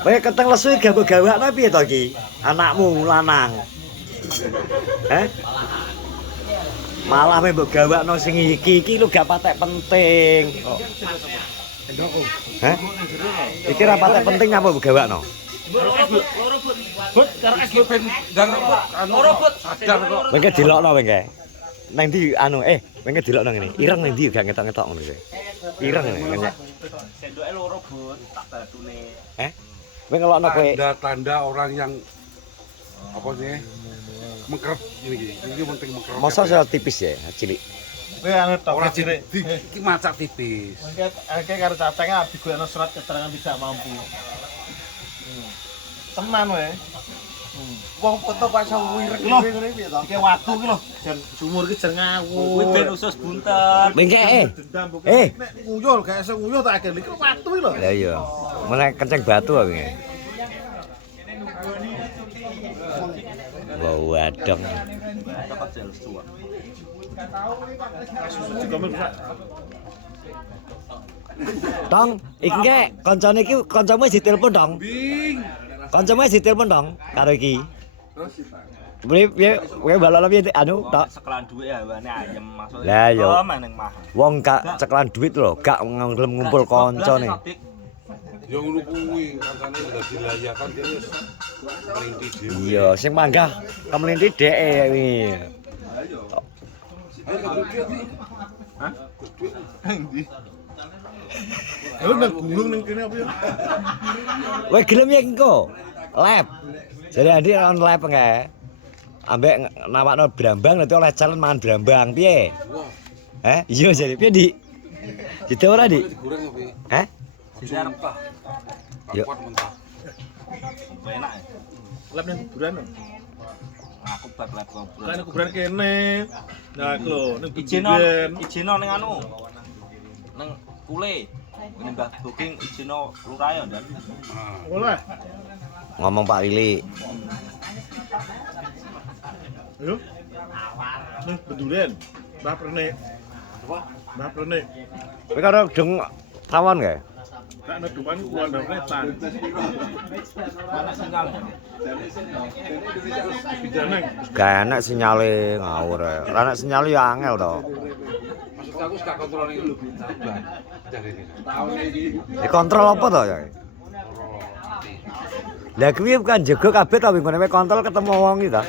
Kowe keteng lesu gawe-gawakno piye to iki? Anakmu lanang. Heh? Malah mbok gawakno sing iki lho gak patek penting kok. Hah? Iki ra patek penting apa mbok gawakno? But karo es ben ndang robot sadar kok. Wengke dilokno wengke. Nang ndi anu wengke dilokno ngene. Ireng nang ndi gak ngetok-ngetok ngono kowe. Ireng ngene. Sendoke loro but tak batune. Kowe ngelokno kowe. Tanda-tanda orang yang apa sih? Mengkerep ini penting mengkerep. Masa saya tipis ya, cilik. Kowe ngetok Ora cilik. iki macak tipis. Mengke karo cacenge digoyano surat keterangan tidak mampu. Tenan wae. Wong foto kok iso wirek ngene piye to? Iki watu iki lho, jan sumur iki jan ngawur. Kuwi ben usus buntet. Wengke Nek nguyul gak iso nguyul tak agek iki watu iki lho. Lah iya. Mulai kenceng batu aku ngene. Wow, wadong. Tong, iki ge kancane iki kancamu ditelepon dong. Kancamu ditelepon dong karo iki. Piye balok piye anu tok. Sekelan dhuwit ya wane ayem maksudnya. Lah iya. Meneng mahal. Wong gak cekelan duit lho, gak ngelem ngumpul kancane. Ya ngono kuwi kancane udah dilayakan dia wis merinti dhewe. Iya, sing manggah kemelinti dheke iki. Hah? Endi? Lho nang gunung ning kene apa ya? Kowe gelem ya engko? Lab. Jadi Andi on lab enggak? Ambek nawakno brambang nanti oleh challenge mangan brambang piye? Wah, Iya jadi piye, Dik? Dite ora, Dik? digoreng apa? Hah? Tidak mentah. Yo. Kuat mentah. Enak ya. Lab ning kuburan lho. Aku lab kuburan. Kan kuburan kene. Nah, iku lho ning Ijino ning anu. Ning kule. Ini Mbah Booking ijino lurah ya, Dan. Nah, Oleh. Ngomong Pak Willy. Ayo. Nih bedulen. Mbah Prene. apa? Mbah Prene. Kowe karo dong tawon gak? Gak ana depan kuwi Mbah Pretan. Mana sinyal? Bijaneng. Gak enak sinyale ngawur ae. Ora enak sinyale ya angel to. Maksud aku gak kontrol ini sabar. Dari ini. Kontrol apa to ya? Lah kuwi bukan jaga kabeh to ngene kontrol ketemu wong iki to.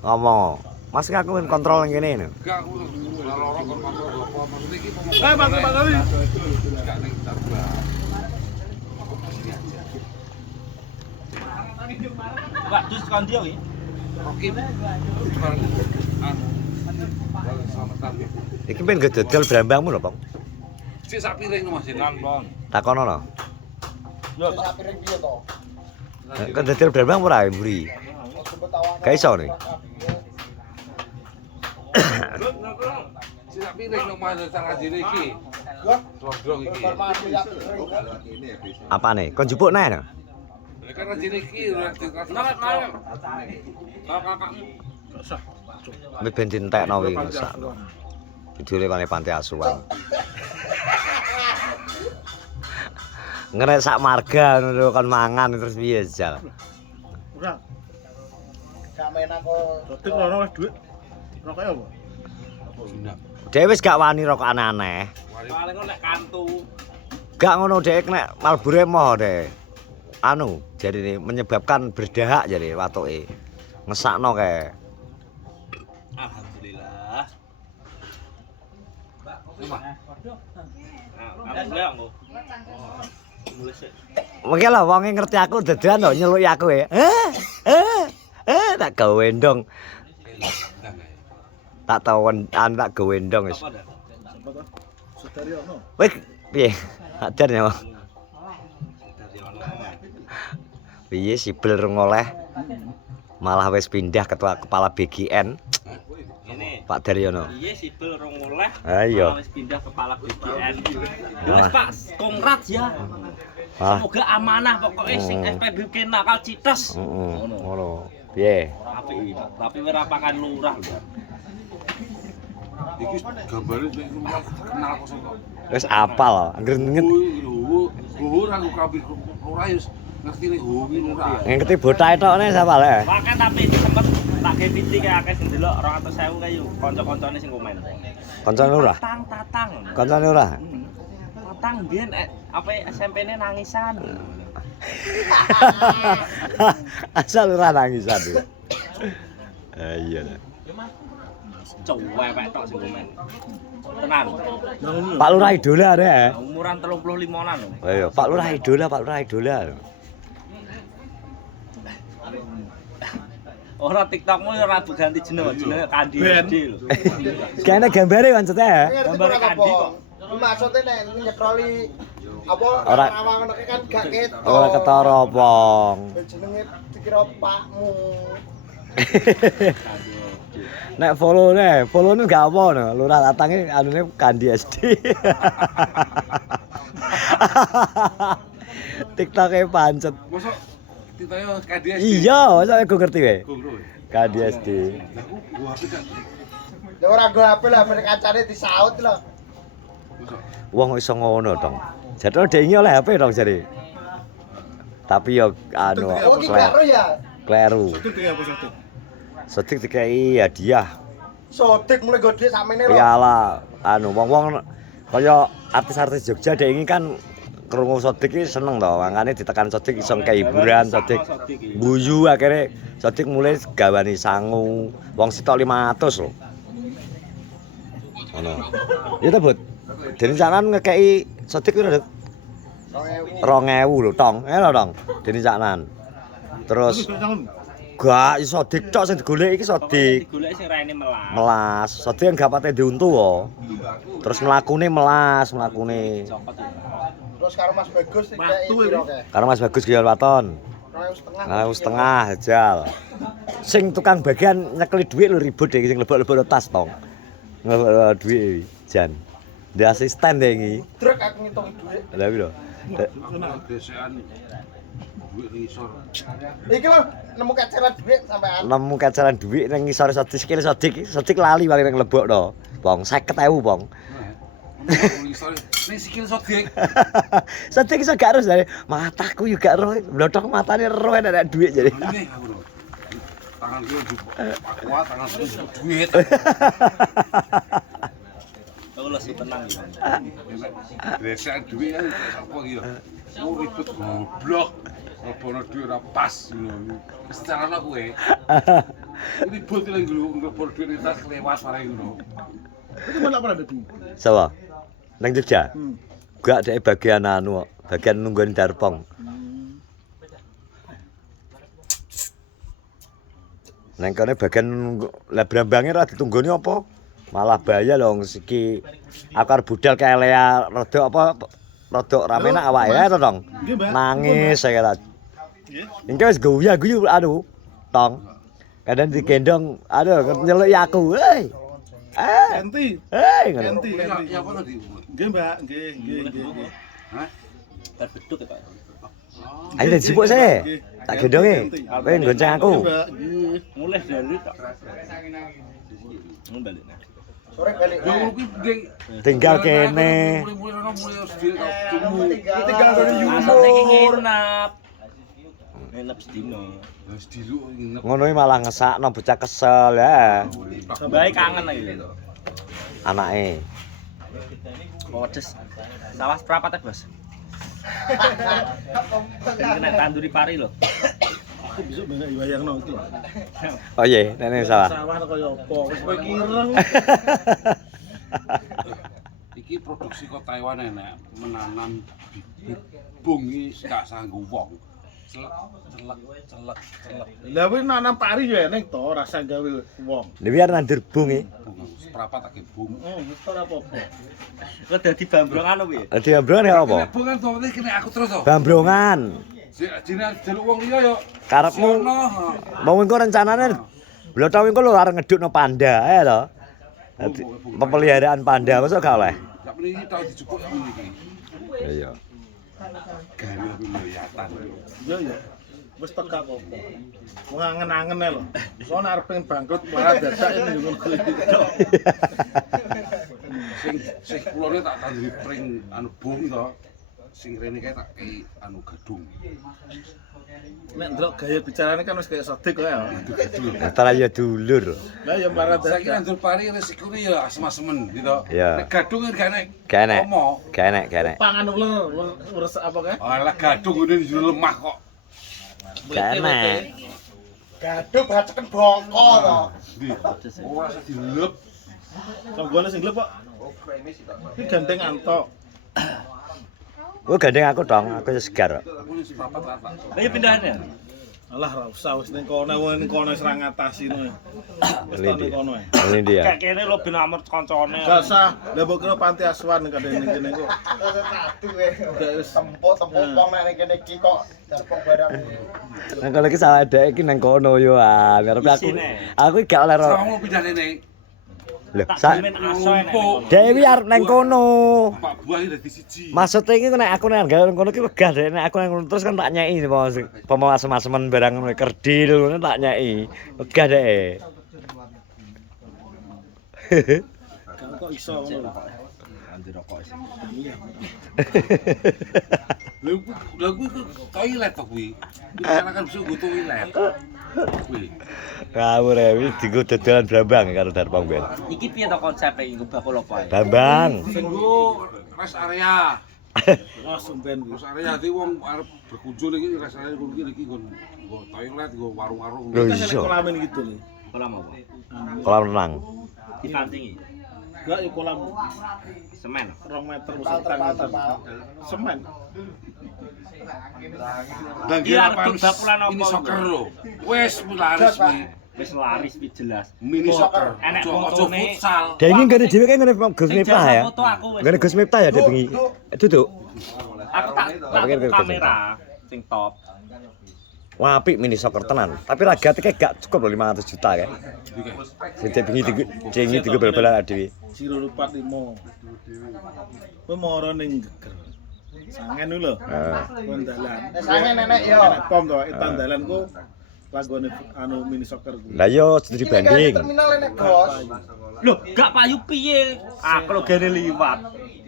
Ngomong. Mas aku kan kontrol yang gini nih. Gak aku loro kon kontrol apa maksudnya iki ngomong. Bang Kali. Gak ning sabar. Pak, dus kan dia iki. Rocky. Selamat. Iki ben gedodol brambangmu lho, Bang. Sik sak piring Mas ini. Bang. Takono lho. Yo, Gedodol brambang ora mburi. Gak iso nih. Sik sak piring nang Mas cara jene iki. Slodrong iki. Apane? Kon jupuk neh no? Lah kan rajine iki ora dikasih. kakakmu. Wis ben dientekno kuwi sakno. Idule paling pantai asuhan. Ngenek sak marga ngono kon mangan terus piye jal. Ora. Gak menak kok. Dadi ora wis dhuwit. Rokok apa? Dhewe wis gak wani rokok aneh-aneh. Paling nek kantu. Gak ngono dhek nek malbure moh dhek. Anu, jadi menyebabkan berdahak jadi watoke. Ngesakno kae. Alhamdulillah. Alhamdulillah engko. Mulai sik. Mengke lho wonge ngerti aku dedean lho nyeluki aku e. Tak gawe ndong. Tak tawon tak gawe ndong wis. Apa dah? Sapa to? Sudaryono. Wih, piye? Adan ya. Dari ono. Piye sibel rung oleh. Malah wis pindah ketua kepala BGN Ini. Pak Daryono. Iya sipil rong oleh. Ayo. Wis pindah kepala BPN. Wis Pak, kongrat ya. Ah, Semoga amanah pokoknya sing SPBK nakal cites. ngono. Piye? Tapi ora pakan lurah lho. Iki gambare nek kenal kok sapa. Wis apal, anggere nget Gugur aku kabeh ora ya ngerti nek howi ora. ngeti bocah etokne sapa le. Makan tapi sempet tak ge piti kayak akeh sing delok 200.000 kae yo kanca-kancane sing komen. Kancane ora? Tatang. Kancane ora? Tatang biyen apa SMP-ne nangisan. Asal ora nangisan. Iya. Cowek tok sing komen. Tenan. Pak Lurah idola deh. Umuran 35-an lho. Oh iya, Pak Lurah idola, Pak Lurah idola. Ora TikTokmu ora ganti jenenge Kandi SD lho. Kayaknya gambare maksudnya. Gambar Kandi kok. Maksudnya nek nyetroli apa Ora. awang ngono kan gak ketok. Ora ketara pong. Jenenge dikira pakmu. Nek follow-ne gak apa no. Lurah Tatange anune Kandi SD. TikTok-e pancet. Mosok titayo KDS. Iya, masa aku ngerti wae. Guru. Kandi SD. Gua apik kan. Ya ora go HP lah ben kancane disaut lho. Mosok Wong iso ngono dong. Jadul dengi oleh HP dong jadi. Tapi yo anu Oh iki karo ya. kleru. Sodik apa sodik? Sodik dikai hadiah. Sodik mulai go dhuwit sakmene lho. Iyalah, anu wong-wong kaya artis-artis Jogja dhek iki kan krungu Sodik iki seneng to, makane ditekan Sodik iso kayak hiburan Sodik. Buyu akhirnya Sodik mulai gawani sangu, wong sitok 500 lho. Ngono. Ya ta, Bud. Dene canan ngekeki Sodik piro, Dut? 2000 lho, tong. Lho, tong. Dene canan. Terus gak iso Sodik tok sing digoleki iki Sodik. Digoleki sing raine melas. Melas, Sodik gak pate diuntu kok. Terus mlakune melas, mlakune. Terus karo Mas Bagus dikeki piro kae? Karo Mas Bagus Giyol Waton. 2,5. 2,5 jal. Sing tukang bagian nyekeli dhuwit lho ribut deh sing lebok-lebok tas tong. Ngelebok dhuwit jan. Di asisten deh iki. Drek aku ngitung dhuwit. Lah piro? desekan duit ngisor. Iki lho nemu keceran dhuwit sampean. Nemu kacaran dhuwit ning ngisor Sodik, Sodik lali paling ning lebok to. Bong 50.000, Bong. Ngisor ning sikil Sodik. Sodik iso gak harus dari mataku yo gak roh, blodhok matane roh ada dhuwit jadi. Ini aku lho. Tangan gue kuat, tangan gue duit. Oh lesu tenang iki. Desekan duit ya sapa iki yo. Oh ribet goblok. Lebono duit ora pas ngono. Wis carane kowe. Ribut lho nglebur duit ning tas lewat bareng ngono. Itu malah pernah dadi. Sawa. Nang Jogja. Gak dek bagian anu, bagian nungguin darpong. Nang kene bagian lah brambange ora ditunggoni apa? Malah bahaya lho siki akar budal kae lea rada apa rada rame nak awake ya to, Tong. Nangis saya kira. Nggih. Engko wis guyu aduh, Tong. Kadang digendong, aduh nyeluk aku, hei. Ganti. Hei ngono. Ganti. Ya apa tadi? Nggih, Mbak. Nggih. Hah? Terbeduk ya, Pak. Ayo dan sibuk saya. Tak gendonge. Kowe gonceng aku. Mulai dari tok. Balik nah. Sore balik. Ya ngono kuwi ndeng. Tinggal kene. Mulai sedih Tinggal dari Asal iki nginep. Nginep sedino. Wis dilu nginep. Ngono iki malah ngesakno bocah kesel ya. Bae kangen lagi. Anake. Pedes. Sawah seprapat ya, Bos. Kena tanduri pari lho. Aku besok banyak bayangno iki lho. Oh iya, nenek sawah. Sawah kaya apa? Wis kowe kireng. Iki produksi kok Taiwan enak menanam bibit bung iki gak sanggup wong. Celek. Lah kuwi nanam pari yo eneng to rasa gawe wong. Lha biar nandur bung iki. Seprapat tak bung. Wis ora apa-apa. Kok dadi bambrongan opo ya? Dadi ambrongan ya apa? Bung kan to kene aku terus to. Bambrongan. Jenenge jaluk wong liya yo. Karepmu mau engko rencanane blotho engko lho arep ngedukno panda ya to. Dadi pemeliharaan panda mosok gak oleh. Sak meniki tau dijupuk sak meniki. Iya. Gawe wilayatan. Yo. Wis tok gak apa-apa. Wong angen-angen ae lho. Soale arep pengen bangkrut malah dadak ini ngono kuwi. Sing kulone tak tanduri pring anu bung to. Sing rene kae tak kei anu gadung. Nek ndelok gaya bicarane kan wis kayak sodik kowe ya. Antara ya dulur. Lah ya malah Saiki dadak. nandur pari resikone ya asem-asemen gitu. Iya. Nek gadung kan gak nek. Gak enek. Omo. Gak enek. Pangan ular urus apa kae? Alah gadung ngene di jero lemah kok. Gak enek. Gaduh baceken bongko to. Ndi? Ora usah dilep. Tonggone sing lep kok. Iki gandeng antok. Oh gandeng aku dong, aku segar. Aku wis papat lah Pak. Ayo pindahan ya. Alah ra usah wis ning kono ning kono wis ra ngatasi no. Wis to ning kono ae. Ini dia. Kayak kene lo ben amur kancane. Gak usah. Lah mbok kira panti asuhan kadang ning kene kok. Gak wis Tempuk wong nek kene iki kok darpok barang. Nang kalau iki salah dek iki nang kono yo ah. Tapi aku gak oleh ro. Sama pindah rene. Lho, Tak jamin aso enek. Dewi arep nang kono. Pak Buah iki dadi siji. Maksudnya iki nek aku nang nang kono iki wegah dek nek aku nang kono terus kan tak nyeki pomo asem-asemen barang ngono kerdil ngono tak nyeki. Wegah dek. kok iso ngono. Anti rokok sih. Lha kuwi toilet to kuwi. Karena kan bisa nggo toilet. Kuwi. Ngawur ewi dienggo dodolan Brambang karo Darpong Ben. Iki piye to konsepe iki bakul apa? Bambang. Sing nggo rest area. Wah sumpen Rest area iki wong arep berkunjung iki rest area kuwi iki nggo toilet, nggo warung-warung. Lho kan iya. kolam gitu lho. Kolam apa? Kolam renang. Dipancingi. Enggak ya kolam Semen. 2 meter setang meter. Semen. Dan Iya, apa arep bakulan apa ini iki? soccer lho. Wis laris kuwi. Wis laris pi jelas. Mini soccer. Enek Ojo fotone. futsal. Dia ini ngene dhewe kan ngene Gus Sing Miftah ya. foto aku wis. Ngene Gus Miftah ya dek bengi. Duduk. Aku tak Pikir-pikir kamera sing top. Wah, apik mini soccer tenan. Tapi ragate kayak gak cukup lho 500 juta kayak. Sing dek bengi jengi digo bal-balan dhewe. 045. Kowe moro ning geger. Sangen lho. Heeh. Kon dalan. Sangen nenek yo. Nek pom to, etan dalan ku lagone anu mini soccer ku. Lah yo studi banding. Terminal nenek bos. Loh, gak payu piye? Aku lo gene liwat.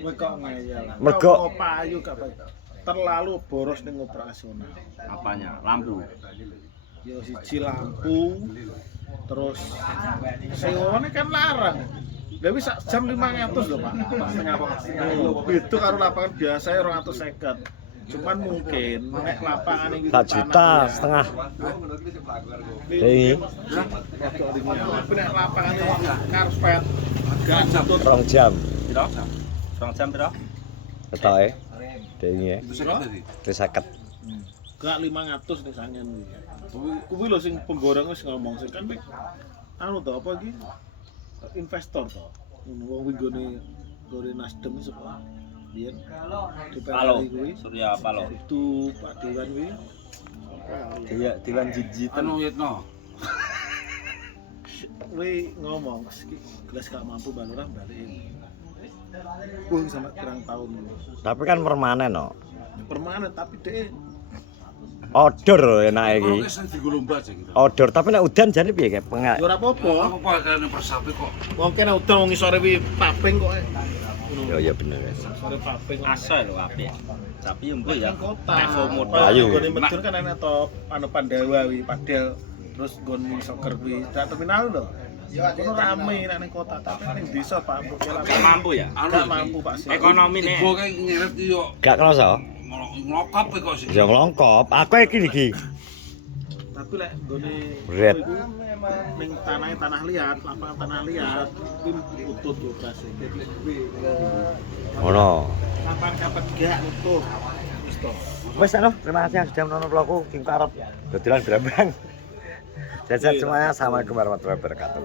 Kowe kok ngeyel. Mergo- Kok payu gak payu. Terlalu boros ning operasional. Apanya? Lampu. Ya siji lampu terus sewone kan larang. Lah wis sak jam 500 lho, Pak. Setengah apa? Itu karo lapangan biasa 250. Cuman mungkin nek lapangan iki 1 juta setengah. Ini Tapi nek lapangan karpet gak nutut 2 jam. Piro? 2 jam piro? Ketoke. Dek ini ya. Itu sing tadi. 50. gak 500 nek sangen kuwi. Kuwi lho sing pemborong wis ngomong sing kan anu to apa iki? Investor to. Wong kuwi nggone Nasdem iki sapa? Biyen Palo. DPR kuwi. Surya Palo. Itu Pak Dewan kuwi. Iya, Dilan jijitan. Anu Yitno. Kuwi ngomong gelas gak mampu baluran balikin. Wah sampai kurang tahun. Tapi kan permanen no. Permanen tapi dek Outdoor enake iki. Iki sing dienggo lomba aja gitu. Outdoor tapi nek udan jane piye kayak ya ora apa-apa. Apa kan persapi kok. Wong kene udan wong isore wi paping kok. Ya ya bener. Sore paping Aso lho apik. Tapi yo mbok ya. kota. Nek fomo Ayo. Gone medun kan enak to anu Pandawa wi Padel terus gon soccer kuwi dak terminal lho. Ya kono rame nek ning kota tapi ning desa Pak gak mampu ya. Gak mampu Pak sih. Ekonomi nih. Ibu kayak nyeret iki yo Gak kerasa? nglokop kok sih. Ya nglongkop. Aku iki. Tapi lek gone Red. iku ning tanah liat, lapangan tanah liat kuwi utut operasi. Ngono. Kapan gak utuh. Wis to. Wes anu, terima kasih yang sudah menonton vlogku King Karep. Dodolan Brambang. Sehat semuanya. Assalamualaikum warahmatullahi wabarakatuh.